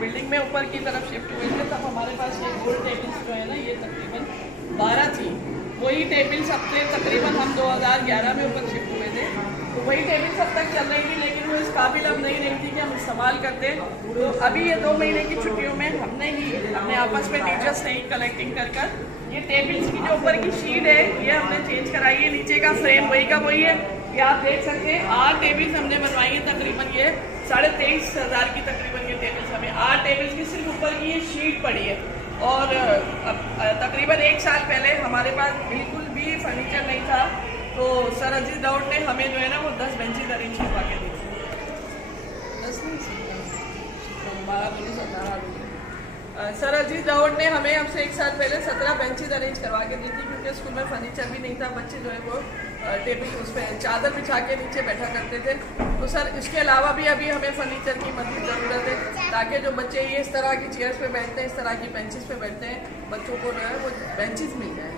Building में ऊपर की तरफ शिफ्ट हुए थे तब हमारे पास ये गोल टेबल्स जो है ना ये तकरीबन 12 थी। वही टेबल्स अब से तकरीबन हम 2011 में ऊपर शिफ्ट हुए थे, तो वही टेबल्स अब तक चल रही थी, लेकिन वो इस काबिल अब नहीं रही थी कि हम इस्तेमाल करते। तो अभी ये 2 महीने की छुट्टियों में हमने आपस में टीचर्स ने ही कलेक्टिंग कर ये टेबल्स की जो ऊपर की शीट है ये हमने चेंज कराई है, नीचे का फ्रेम वही का वही है। ये आप देख सकते हैं 8 टेबल्स हमने बनवाई है, तकरीबन ये 23,500 की तकरीबन ये टेबल्स हमें 8 टेबल्स की सिर्फ ऊपर की ये शीट पड़ी है। और अब तकरीबन 1 साल पहले हमारे पास बिल्कुल भी फर्नीचर नहीं था, तो सर अजीज दाऊद ने हमें जो है ना वो 10 बेंचेज अरेंज करवा के दी थी। 10 नहीं 12 सर अजीज दाऊद ने हमें हमसे 1 साल पहले 17 बेंचेज अरेंज करवा के दी थी, क्योंकि स्कूल में फर्नीचर भी नहीं था। बच्चे जो है वो टेबल उस पर चादर बिछा के नीचे बैठा करते थे। तो सर इसके अलावा भी अभी हमें फर्नीचर की मदद ज़रूरत है, ताकि जो बच्चे ये इस तरह की चेयर्स पे बैठते हैं, इस तरह की बेंचेस पे बैठते हैं, बच्चों को जो है वो बेंचेस मिल जाए।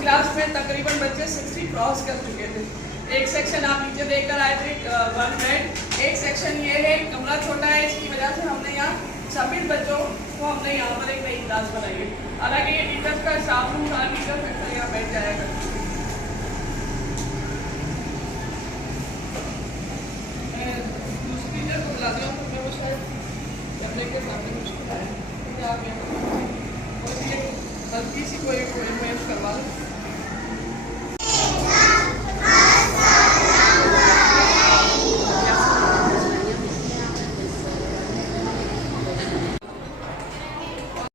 क्लास में तकरीबन बच्चे 60 क्रॉस कर चुके थे। एक सेक्शन आप नीचे देखकर आए थे, 1 बेड। एक सेक्शन ये है, कमरा छोटा है, इसकी वजह से हमने यहाँ 26 बच्चों को हमने यहाँ पर एक नई क्लास बनाई है। हालांकि ये टीचर्स का स्टाफ रूम था,